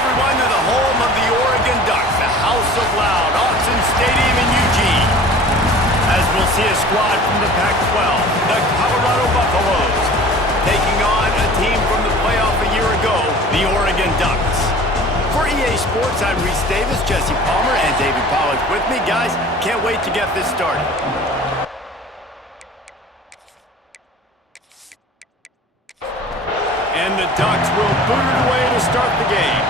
everyone, to the home of the Oregon Ducks, the House of Loud, Autzen Stadium in Eugene. As we'll see a squad from the Pac-12, the Colorado Buffaloes, taking on a team from the playoff a year ago, the Oregon Ducks. For EA Sports, I'm Reese Davis, Jesse Palmer, and David Pollack with me. Guys, can't wait to get this started. And the Ducks will boot it away to start the game.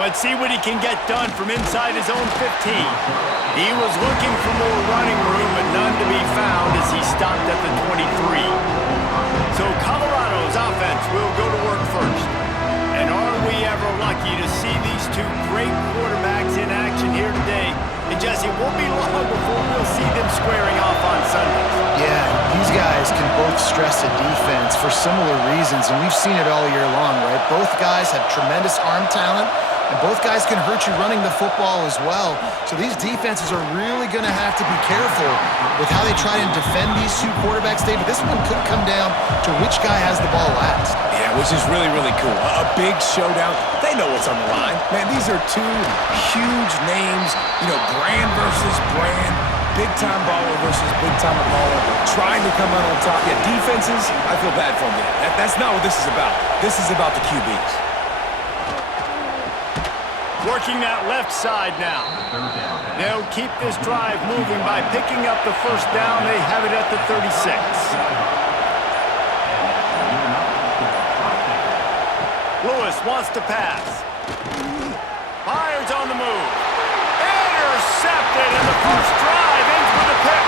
Let's see what he can get done from inside his own 15. He was looking for more running room, but none to be found as he stopped at the 23. So Colorado's offense will go to work first. And are we ever lucky to see these two great quarterbacks in action here today? And Jesse, it won't be long before we'll see them squaring off on Sundays. Yeah, these guys can both stress a defense for similar reasons, and we've seen it all year long, right? Both guys have tremendous arm talent, and both guys can hurt you running the football as well. So these defenses are really going to have to be careful with how they try and defend these two quarterbacks, David. This one could come down to which guy has the ball last. Yeah, which is really, really cool. A big showdown. They know what's on the line. Man, these are two huge names, brand versus brand, big-time baller versus big-time baller, trying to come out on top. Yeah, defenses, I feel bad for them. That's not what this is about. This is about the QBs. Working that left side now. They'll keep this drive moving by picking up the first down. They have it at the 36. Lewis wants to pass. Fires on the move. Intercepted, and the first drive ends with a pick.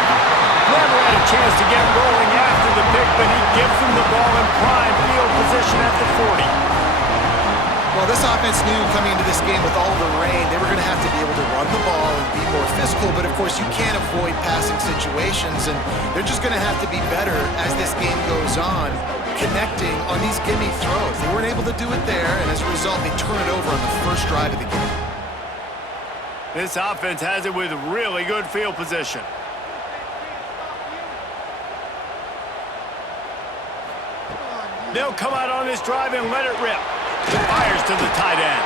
Never had a chance to get rolling after the pick, but he gives them the ball in prime field position at the 40. Well, this offense knew coming into this game with all the rain, they were going to have to be able to run the ball and be more physical, but of course you can't avoid passing situations, and they're just going to have to be better as this game goes on, connecting on these gimme throws. They weren't able to do it there, and as a result, they turn it over on the first drive of the game. This offense has it with really good field position. They'll come out on this drive and let it rip. Fires to the tight end.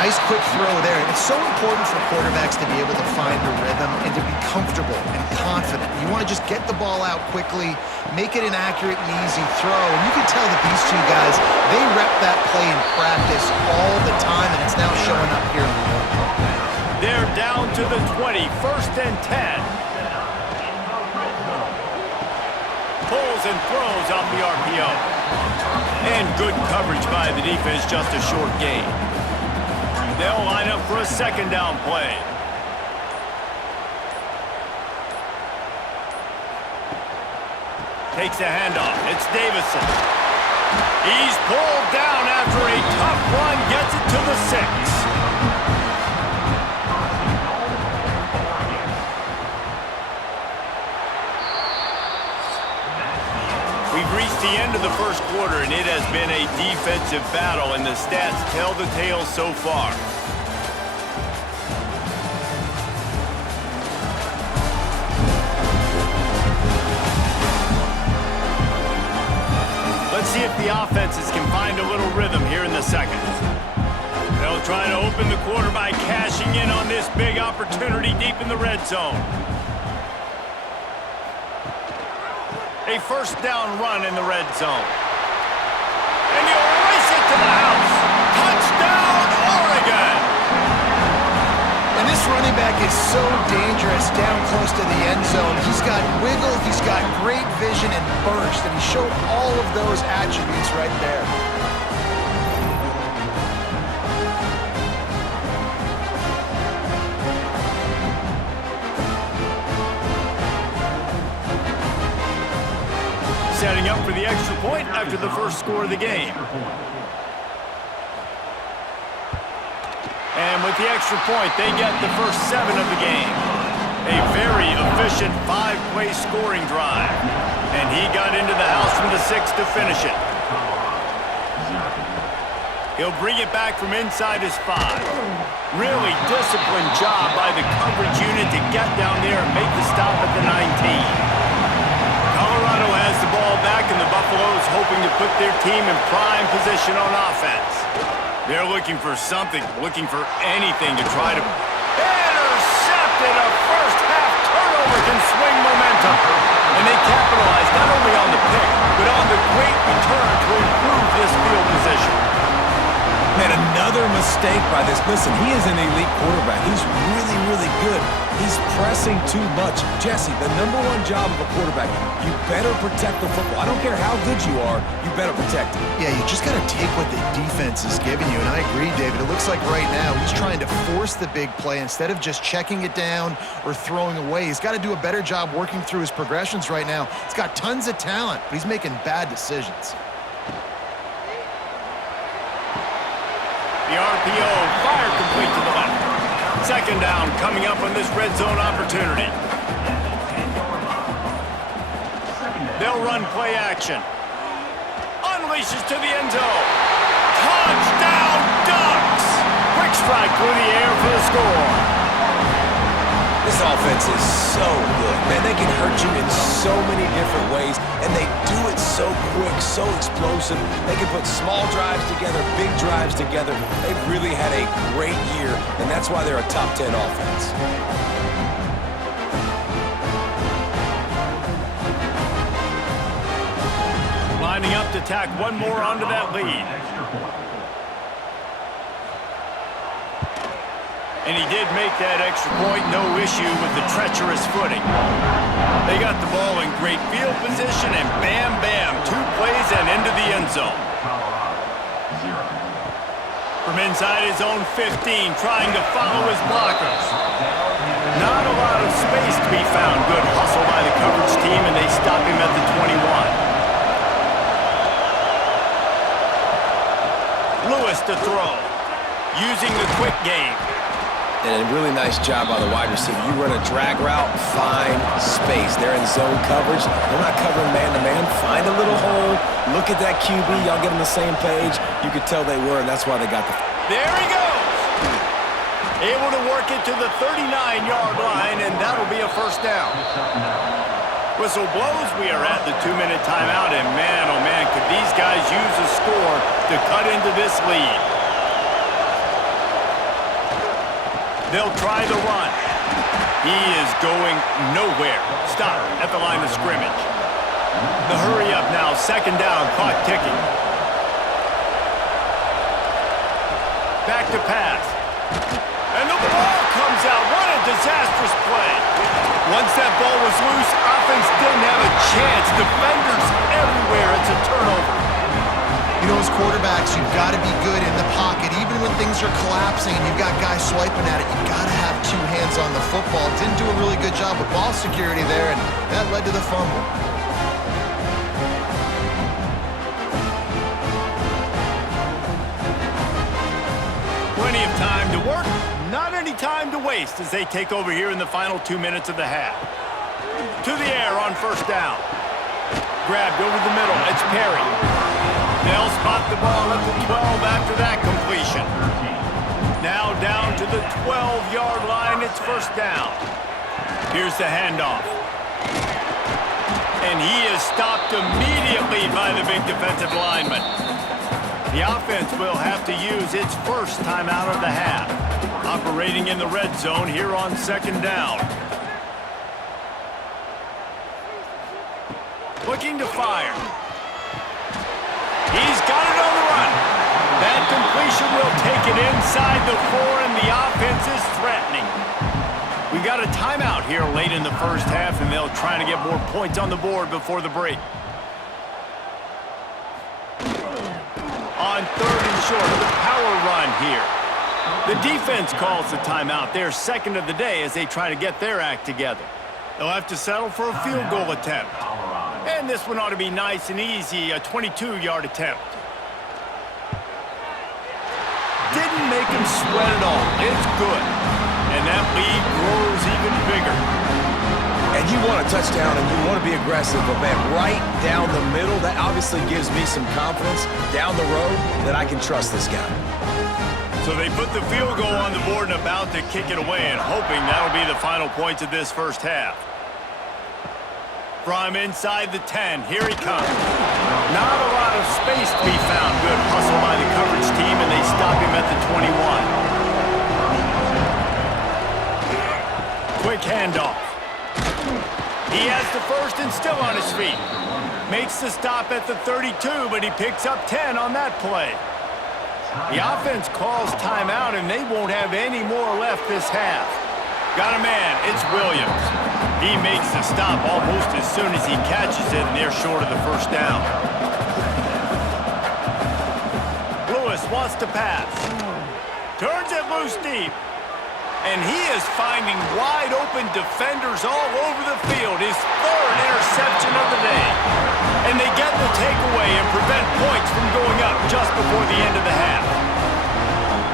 Nice quick throw there. And it's so important for quarterbacks to be able to find the rhythm and to be comfortable and confident. You want to just get the ball out quickly, make it an accurate and easy throw. And you can tell that these two guys, they rep that play in practice all the time, and it's now showing up here in the game. They're down to the 20, 1st and 10. Pulls and throws off the RPO. And good coverage by the defense, just a short gain. They'll line up for a second down play. Takes the handoff. It's Davison. He's pulled down after a tough run, gets it to the 6. We've reached the end of the first quarter, and it has been a defensive battle, and the stats tell the tale so far. Let's see if the offenses can find a little rhythm here in the second. They'll try to open the quarter by cashing in on this big opportunity deep in the red zone. A first down run in the red zone. And he'll race it to the house. Touchdown, Oregon! And this running back is so dangerous down close to the end zone. He's got wiggle, he's got great vision and burst, and he showed all of those attributes right there. Setting up for the extra point after the first score of the game. And with the extra point, they get the first 7 of the game. A very efficient 5-play scoring drive. And he got into the house from the 6 to finish it. He'll bring it back from inside his 5. Really disciplined job by the coverage unit to get down there and make the stop at the 19. Colorado has the ball back, and the Buffaloes hoping to their team in prime position on offense. They're looking for something, looking for anything to try to... Intercepted! A first-half turnover can swing momentum. And they capitalize not only on the pick, but on the great return to improve this field position. Man, another mistake by this. Listen, he is an elite quarterback. He's really, really good. He's pressing too much. Jesse, the #1 job of a quarterback, you better protect the football. I don't care how good you are, you better protect it. Yeah, you just got to take what the defense is giving you, and I agree, David. It looks like right now he's trying to force the big play instead of just checking it down or throwing away. He's got to do a better job working through his progressions right now. He's got tons of talent, but he's making bad decisions. The RPO, fire complete to the left. Second down coming up on this red zone opportunity. They'll run play action. Unleashes to the end zone. Touchdown, Ducks! Quick strike through the air for the score. This offense is so good, man. They can hurt you in so many different ways, and they do it so quick, so explosive. They can put small drives together, big drives together. They've really had a great year, and that's why they're a top 10 offense. Lining up to tack one more onto that lead. And he did make that extra point, no issue with the treacherous footing. They got the ball in great field position, and bam, bam, 2 plays and into the end zone. From inside his own 15, trying to follow his blockers. Not a lot of space to be found. Good hustle by the coverage team, and they stop him at the 21. Lewis to throw, using the quick game. And a really nice job by the wide receiver. You run a drag route, find space. They're in zone coverage. They're not covering man-to-man. Find a little hole. Look at that QB. Y'all get on the same page. You could tell they were, and that's why they got the... There he goes! Able to work it to the 39-yard line, and that'll be a first down. Whistle blows. We are at the 2-minute timeout, and man, oh man, could these guys use a score to cut into this lead. They'll try the run. He is going nowhere. Stop at the line of scrimmage. The hurry up now, second down, clock ticking. Back to pass. And the ball comes out. What a disastrous play. Once that ball was loose, offense didn't have a chance. Defenders everywhere. It's a turnover. You know, as quarterbacks, you've got to be good in the pocket. Even when things are collapsing and you've got guys swiping at it, you've got to have 2 hands on the football. Didn't do a really good job of ball security there, and that led to the fumble. Plenty of time to work, not any time to waste as they take over here in the final 2 minutes of the half. To the air on first down. Grabbed over the middle. It's Perry. They'll spot the ball at the 12 after that completion. Now down to the 12-yard line. It's first down. Here's the handoff. And he is stopped immediately by the big defensive lineman. The offense will have to use its first timeout of the half. Operating in the red zone here on second down. Looking to fire. He's got it on the run. That completion will take it inside the 4, and the offense is threatening. We got a timeout here late in the first half, and they'll try to get more points on the board before the break. On third and short, the power run here. The defense calls the timeout. They're second of the day as they try to get their act together. They'll have to settle for a field goal attempt. And this one ought to be nice and easy, a 22-yard attempt. Didn't make him sweat at all. It's good. And that lead grows even bigger. And you want a touchdown and you want to be aggressive, but man, right down the middle, that obviously gives me some confidence down the road that I can trust this guy. So they put the field goal on the board and about to kick it away, and hoping that'll be the final points of this first half. From inside the 10, here he comes. Not a lot of space handoff. He has the first and still on his feet. Makes the stop at the 32, but he picks up 10 on that play. The offense calls timeout, and they won't have any more left this half. Got a man, it's Williams. He makes the stop almost as soon as he catches it, and they're short of the first down. Lewis wants to pass. Turns it loose deep. And he is finding wide-open defenders all over the field. His third interception of the day. And they get the takeaway and prevent points from going up just before the end of the half.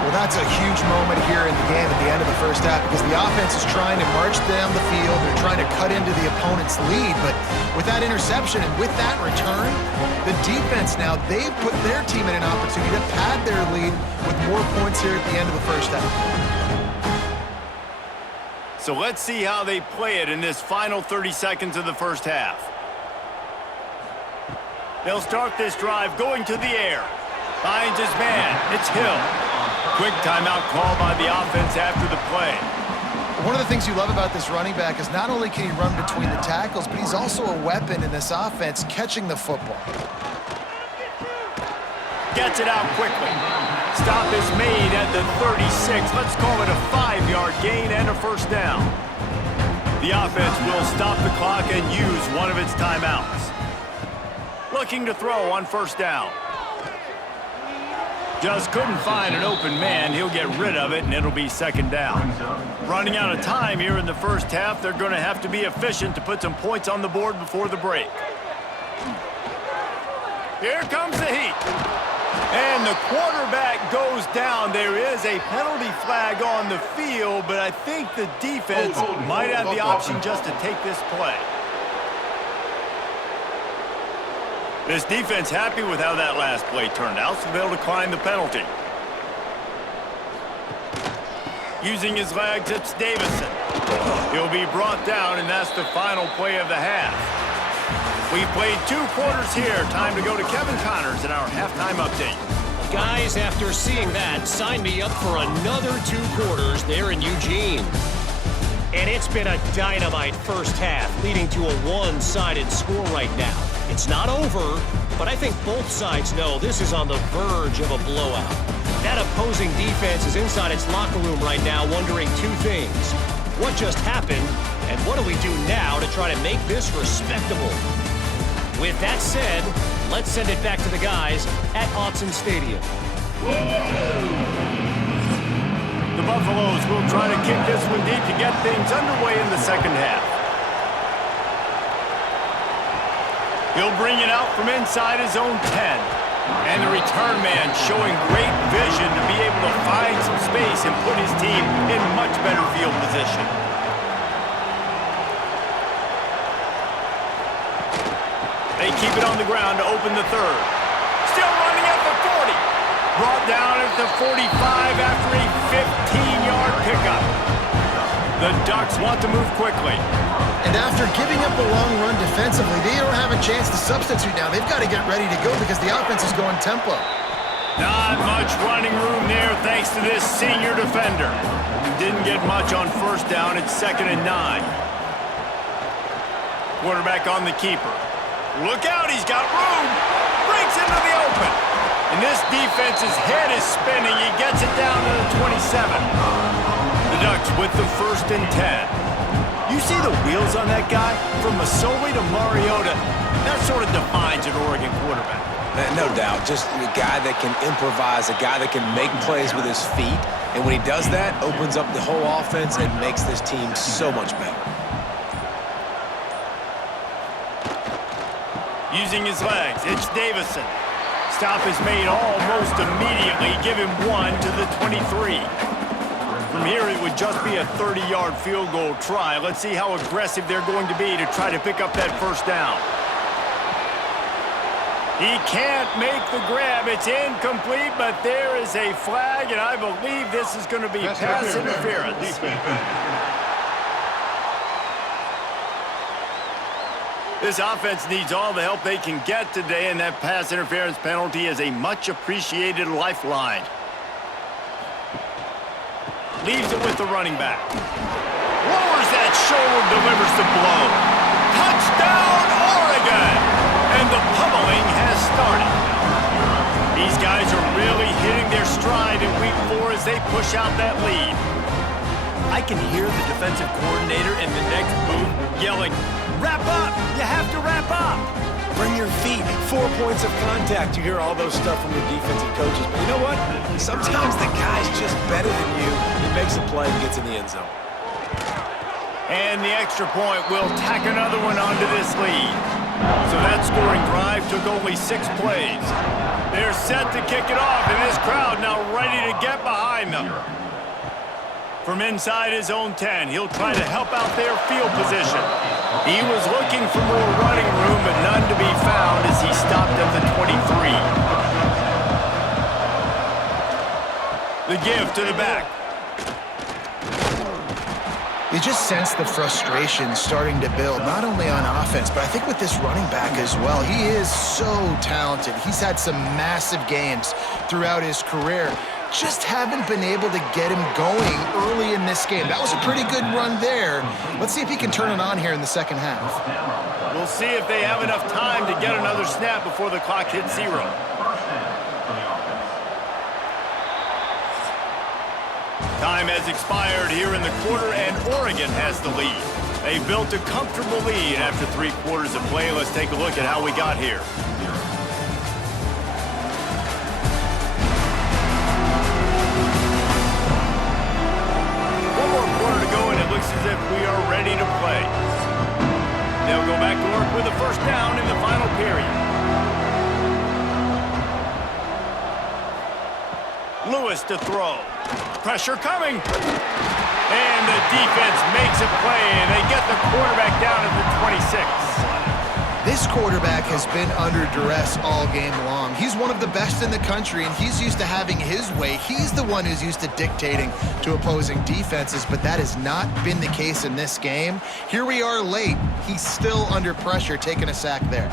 Well, that's a huge moment here in the game at the end of the first half because the offense is trying to march down the field. They're trying to cut into the opponent's lead. But with that interception and with that return, the defense now, they've put their team in an opportunity to pad their lead with more points here at the end of the first half. So let's see how they play it in this final 30 seconds of the first half. They'll start this drive going to the air. Finds his man. It's Hill. Quick timeout call by the offense after the play. One of the things you love about this running back is not only can he run between the tackles, but he's also a weapon in this offense catching the football. Gets it out quickly. Stop is made at the 36. Let's call it a 5-yard gain and a first down. The offense will stop the clock and use one of its timeouts. Looking to throw on first down. Just couldn't find an open man. He'll get rid of it, and it'll be second down. Running out of time here in the first half. They're going to have to be efficient to put some points on the board before the break. Here comes the heat. And the quarterback goes down. There is a penalty flag on the field, but I think the defense might have the option just to take this play. This defense happy with how that last play turned out, so they'll decline the penalty. Using his legs, it's Davison. He'll be brought down, and that's the final play of the half. We've played 2 quarters here. Time to go to Kevin Connors in our halftime update. Guys, after seeing that, sign me up for another 2 quarters there in Eugene. And it's been a dynamite first half, leading to a one-sided score right now. It's not over, but I think both sides know this is on the verge of a blowout. That opposing defense is inside its locker room right now wondering 2 things. What just happened, and what do we do now to try to make this respectable? With that said, let's send it back to the guys at Autzen Stadium. The Buffaloes will try to kick this one deep to get things underway in the second half. He'll bring it out from inside his own 10. And the return man showing great vision to be able to find some space and put his team in much better field position. They keep it on the ground to open the third. Still running at the 40. Brought down at the 45 after a 15-yard pickup. The Ducks want to move quickly. And after giving up the long run defensively, they don't have a chance to substitute now. They've got to get ready to go because the offense is going tempo. Not much running room there thanks to this senior defender. Didn't get much on first down. It's 2nd and 9. Quarterback on the keeper. Look out, he's got room. Breaks into the open. And this defense's head is spinning. He gets it down to the 27. The Ducks with the 1st and 10. You see the wheels on that guy? From Masoli to Mariota. That sort of defines an Oregon quarterback. No doubt. Just a guy that can improvise, a guy that can make plays with his feet. And when he does that, opens up the whole offense and makes this team so much better. Using his legs, it's Davison. Stop is made almost immediately. Give him 1 to the 23. From here, it would just be a 30-yard field goal try. Let's see how aggressive they're going to be to try to pick up that first down. He can't make the grab. It's incomplete, but there is a flag, and I believe this is going to be pass interference. This offense needs all the help they can get today, and that pass interference penalty is a much-appreciated lifeline. Leaves it with the running back. Lowers that shoulder delivers the blow. Touchdown, Oregon! And the pummeling has started. These guys are really hitting their stride in week 4 as they push out that lead. I can hear the defensive coordinator in the next booth yelling, "Wrap up! You have to wrap up!" Bring your feet. 4 points of contact. You hear all those stuff from your defensive coaches. But you know what? Sometimes the guy's just better than you. He makes a play and gets in the end zone. And the extra point will tack another one onto this lead. So that scoring drive took only 6 plays. They're set to kick it off, and this crowd now ready to get behind them. From inside his own 10, he'll try to help out their field position. He was looking for more running room, but none to be found as he stopped at the 23. The give to the back. You just sense the frustration starting to build, not only on offense, but I think with this running back as well. He is so talented. He's had some massive games throughout his career. Just haven't been able to get him going early in this game. That was a pretty good run there. Let's see if he can turn it on here in the second half. We'll see if they have enough time to get another snap before the clock hits 0. Time has expired here in the quarter, and Oregon has the lead. They built a comfortable lead after 3 quarters of play. Let's take a look at how we got here. One more quarter to go, and it looks as if we are ready to play. They'll go back to work with a first down in the final period. Lewis to throw. Pressure coming. And the defense makes a play, and they get the quarterback down at the 26. This quarterback has been under duress all game long. He's one of the best in the country, and he's used to having his way. He's the one who's used to dictating to opposing defenses, but that has not been the case in this game. Here we are late. He's still under pressure, taking a sack there.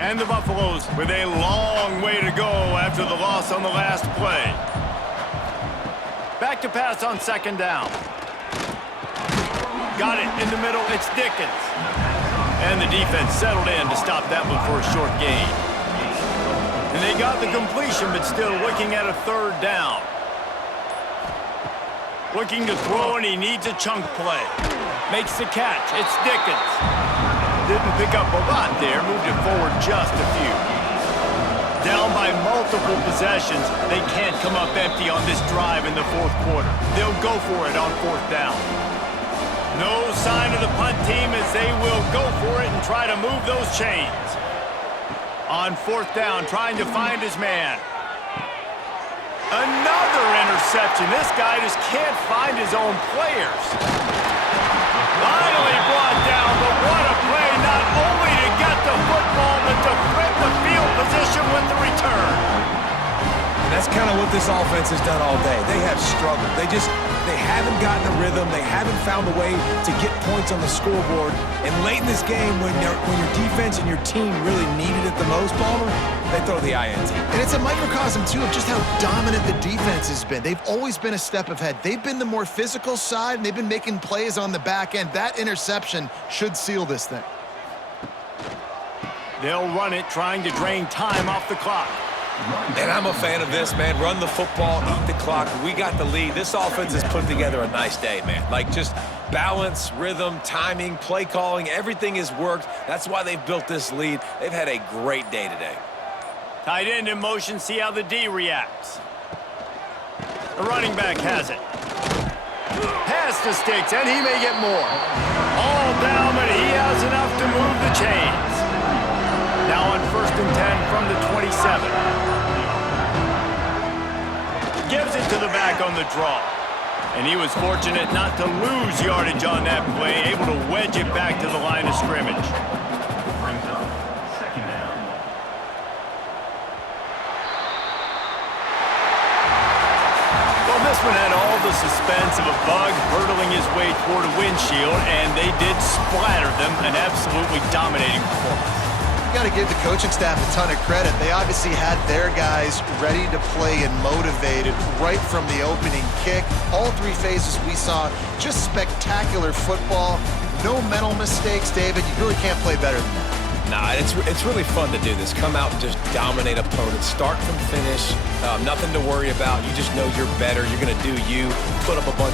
And the Buffaloes with a long way to go after the loss on the last play. Back to pass on second down. Got it in the middle. It's Dickens. And the defense settled in to stop that one for a short gain. And they got the completion, but still looking at a third down. Looking to throw, and he needs a chunk play. Makes the catch. It's Dickens. Didn't pick up a lot there, moved it forward just a few. Down by multiple possessions, they can't come up empty on this drive in the 4th quarter. They'll go for it on 4th down. No sign of the punt team as they will go for it and try to move those chains. On 4th down, trying to find his man. Another interception. This guy just can't find his own players. Finally brought down, but what a play, not only to get the football, but to flip the field position with the return. And that's kind of what this offense has done all day. They have struggled. They haven't gotten a rhythm. They haven't found a way to get points on the scoreboard. And late in this game, when your defense and your team really needed it the most, Palmer, they throw the INT. And it's a microcosm, too, of just how dominant the defense has been. They've always been a step ahead. They've been the more physical side, and they've been making plays on the back end. That interception should seal this thing. They'll run it, trying to drain time off the clock. And I'm a fan of this, man. Run the football, eat the clock. We got the lead. This offense has put together a nice day, man. Like, just balance, rhythm, timing, play calling, everything has worked. That's why they've built this lead. They've had a great day today. Tight end in motion, see how the D reacts. The running back has it. Pass to Sticks, and he may get more. All down, but he has enough to move the chains. Now on 1st and 10 from the 27. Gives it to the back on the draw. And he was fortunate not to lose yardage on that play, able to wedge it back to the line of scrimmage. Well, this one had all the suspense of a bug hurtling his way toward a windshield, and they did splatter them, an absolutely dominating performance. we've got to give the coaching staff a ton of credit. They obviously had their guys ready to play and motivated right from the opening kick. All three phases we saw just spectacular football. No mental mistakes, David. You really can't play better than that. Nah, it's really fun to do this. Come out and just dominate opponents. Start from finish. Nothing to worry about. You just know you're better. You're going to do you. Put up a bunch